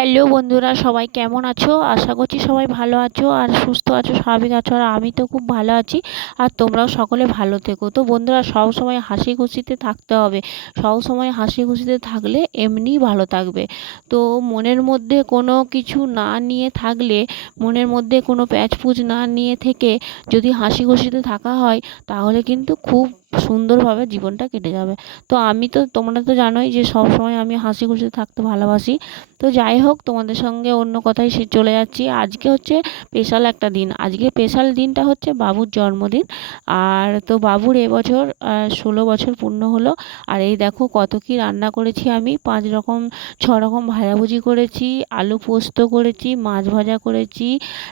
Hello বন্ধুরা, সবাই কেমন আছো? আশা করছি সবাই ভালো আছো আর সুস্থ আছো, স্বাভাবিক আছো আর আমি তো খুব ভালো আছি আর তোমরাও সকলে ভালো থেকো। তো বন্ধুরা, সব সময় হাসি খুশিতে থাকতে হবে। সব সময় হাসি খুশিতে থাকলে এমনিই ভালো থাকবে। তো মনের মধ্যে কোনো কিছু না নিয়ে থাকলে, মনের মধ্যে কোনো প্যাচপুচ না নিয়ে থেকে যদি হাসি খুশিতে থাকা হয়, তাহলে কিন্তু খুব সুন্দরভাবে জীবনটা কেটে যাবে। তো আমি তো, তোমরা তো জানোই যে সব সময় আমি হাসি খুশিতে থাকতে ভালোবাসি। তো যাই হোক তোমাদের সঙ্গে অন্য কথায় সে চলে যাচ্ছি। আজকে হচ্ছে স্পেশাল একটা দিন। আজকে স্পেশাল দিনটা হচ্ছে বাবুর জন্মদিন। আর তো বাবুর এবছর ষোলো বছর পূর্ণ হলো। আর এই দেখো কত কি রান্না করেছি আমি। পাঁচ রকম, ছ রকম ভাজাভুজি করেছি, আলু পোস্ত করেছি, মাছ ভাজা করেছি,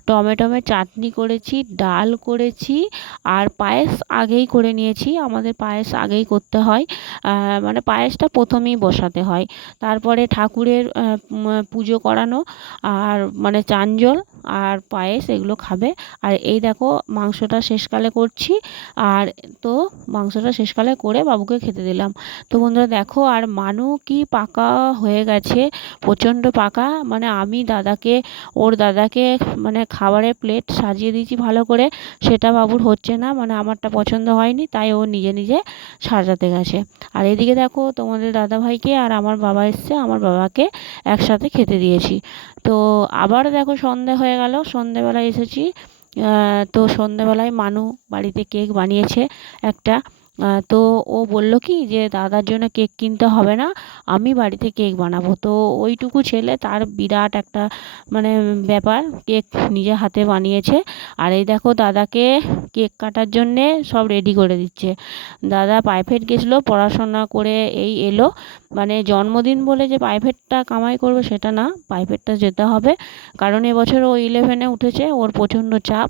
টমেটোমের চাটনি করেছি, ডাল করেছি, আর পায়েস আগেই করে নিয়েছি। আমাদের পায়েস আগেই করতে হয়। মানে পায়েসটা প্রথমেই বসাতে হয়। তারপরে ঠাকুরের পুজো করানো আর মানে চাঞ্জল আর পায়েস এগুলো খাবে। আর এই দেখো মাংসটা শেষকালে করছি। আর তো মাংসটা শেষকালে করে বাবুকে খেতে দিলাম। তো বন্ধুরা দেখো আর মানু কি পাকা হয়ে গেছে, প্রচণ্ড পাকা। মানে আমি দাদাকে, ওর দাদাকে মানে খাবারের প্লেট সাজিয়ে দিয়েছি ভালো করে। সেটা বাবুর হচ্ছে না মানে আমারটা পছন্দ হয়নি, তাই ও নিজে নিজে সাজাতে গেছে। আর এদিকে দেখো তোমাদের দাদাভাইকে আর আমার বাবা এসছে, আমার বাবাকে একসাথে খেতে দিয়েছি। তো আবার দেখো সন্ধে গেল সন্ধেবেলায় এসেছি। তো সন্ধেবেলায় মানু বাড়িতে কেক বানিয়েছে একটা। তো ও বলল কি যে, দাদার জন্য কেক কিনতে হবে না, আমি বাড়িতে কেক বানাবো। তো ওইটুকু ছেলে তার বিরাট একটা মানে ব্যাপার, কেক নিজে হাতে বানিয়েছে। আর এই দেখো, দাদাকে কেক কাটার জন্যে সব রেডি করে দিচ্ছে। দাদা প্রাইভেট গেছিল, পড়াশোনা করে এই এলো। মানে জন্মদিন বলে যে প্রাইভেটটা কামাই করবে সেটা না প্রাইভেটটা যেতে হবে। কারণ এবছর ও ইলেভেনে উঠেছে, ওর প্রচণ্ড চাপ।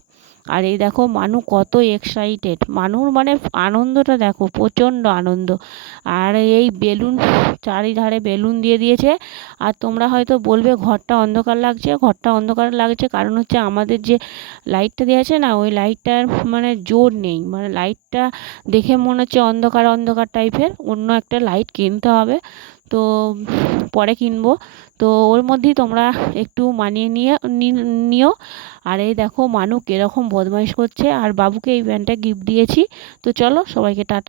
আর এই দেখো মানু কত এক্সাইটেড মানুর মানে আনন্দটা দেখো, প্রচণ্ড আনন্দ। আর এই বেলুন, চারিধারে বেলুন দিয়ে দিয়েছে। আর তোমরা হয়তো বলবে, ঘরটা অন্ধকার লাগছে। ঘরটা অন্ধকার লাগছে কারণ হচ্ছে আমাদের যে লাইটটা দেওয়া আছে না, ওই লাইটটার মানে জোর নেই। মানে লাইটটা দেখে মনে হচ্ছে অন্ধকার অন্ধকার টাইপের অন্য একটা লাইট কিনতে হবে। তো পরে কিনবো। তো ওর মধ্যেই তোমরা একটু মানিয়ে নিয়ে নিও। আর এই দেখো, মানু কীরকম বদমাইশ করছে। আর বাবুকে এই প্যান্টটা গিফট দিয়েছি। তো চলো, সবাইকে টাটা